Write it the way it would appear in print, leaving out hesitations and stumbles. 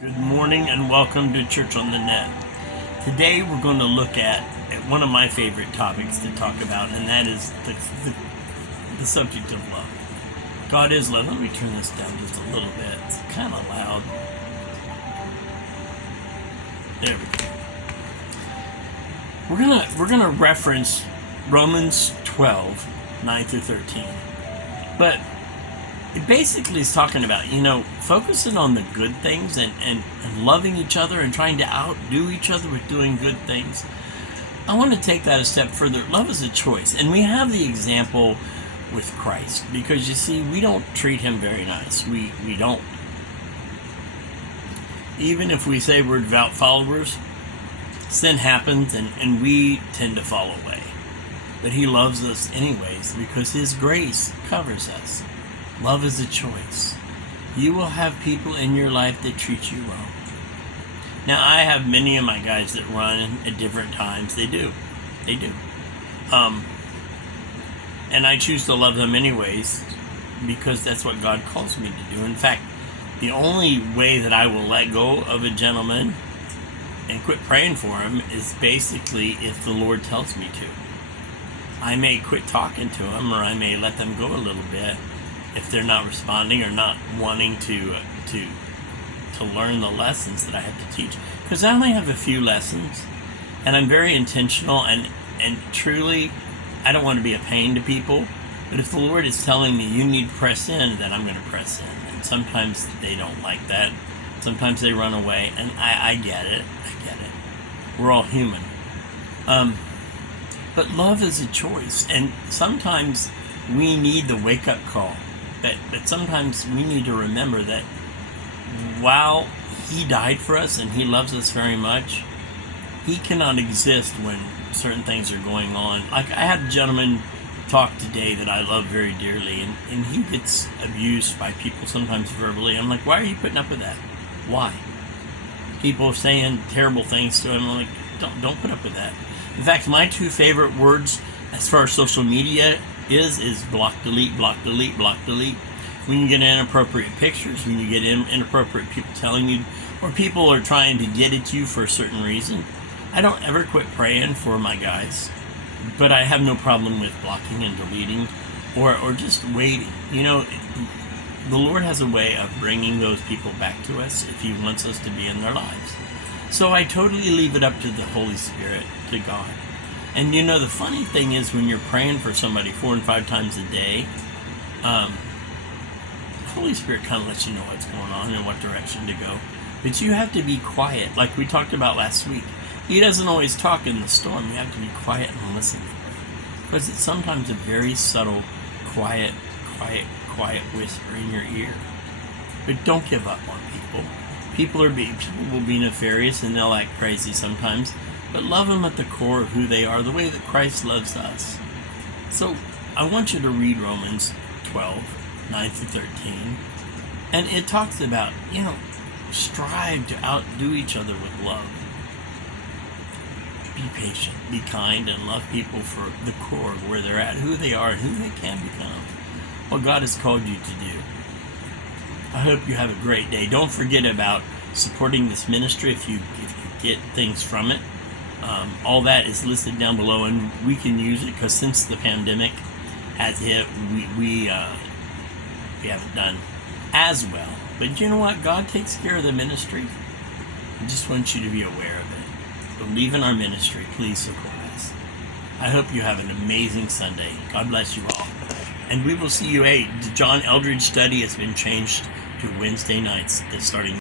Good morning and welcome to Church on the Net. Today we're going to look at one of my favorite topics to talk about, and that is the subject of love. God is love. Let me turn this down just a little bit. It's kind of loud. There we go. We're gonna reference Romans 12, 9 through 13. But it basically is talking about, focusing on the good things and loving each other and trying to outdo each other with doing good things. I want to take that a step further. Love is a choice. And we have the example with Christ. Because, you see, we don't treat him very nice. We don't. Even if we say we're devout followers, sin happens and we tend to fall away. But he loves us anyways because his grace covers us. Love is a choice. You will have people in your life that treat you wrong. Now, I have many of my guys that run at different times. They do. And I choose to love them anyways because that's what God calls me to do. In fact, the only way that I will let go of a gentleman and quit praying for him is basically if the Lord tells me to. I may quit talking to them, or I may let them go a little bit if they're not responding or not wanting to learn the lessons that I have to teach. Because I only have a few lessons, and I'm very intentional, and truly, I don't want to be a pain to people. But if the Lord is telling me you need to press in, then I'm going to press in. And sometimes they don't like that. Sometimes they run away, and I get it. We're all human. But love is a choice, and sometimes we need the wake-up call. But sometimes we need to remember that while he died for us and he loves us very much, he cannot exist when certain things are going on. Like, I had a gentleman talk today that I love very dearly, and he gets abused by people, sometimes verbally. I'm like, why are you putting up with that? Why? People saying terrible things to him. I'm like, don't put up with that. In fact, my two favorite words as far as social media is block, delete, block, delete, block, delete. When you get inappropriate pictures, when you get inappropriate people telling you, or people are trying to get at you for a certain reason, I don't ever quit praying for my guys. But I have no problem with blocking and deleting, or just waiting. The Lord has a way of bringing those people back to us if he wants us to be in their lives. So I totally leave it up to the Holy Spirit, to God. And the funny thing is, when you're praying for somebody 4 and 5 times a day, the Holy Spirit kind of lets you know what's going on and what direction to go. But you have to be quiet, like we talked about last week. He doesn't always talk in the storm. You have to be quiet and listen to him. Because it's sometimes a very subtle, quiet whisper in your ear. But don't give up on people. People will be nefarious and they'll act crazy sometimes. But love them at the core of who they are, the way that Christ loves us. So I want you to read Romans 12, 9 through 13. And it talks about, strive to outdo each other with love. Be patient, be kind, and love people for the core of where they're at, who they are, and who they can become. What God has called you to do. I hope you have a great day. Don't forget about supporting this ministry if you get things from it. All that is listed down below, and we can use it because since the pandemic has hit, we haven't done as well. But you know what? God takes care of the ministry. I just want you to be aware of it. Believe in our ministry. Please support us. I hope you have an amazing Sunday. God bless you all. And we will see you. The John Eldridge study has been changed to Wednesday nights starting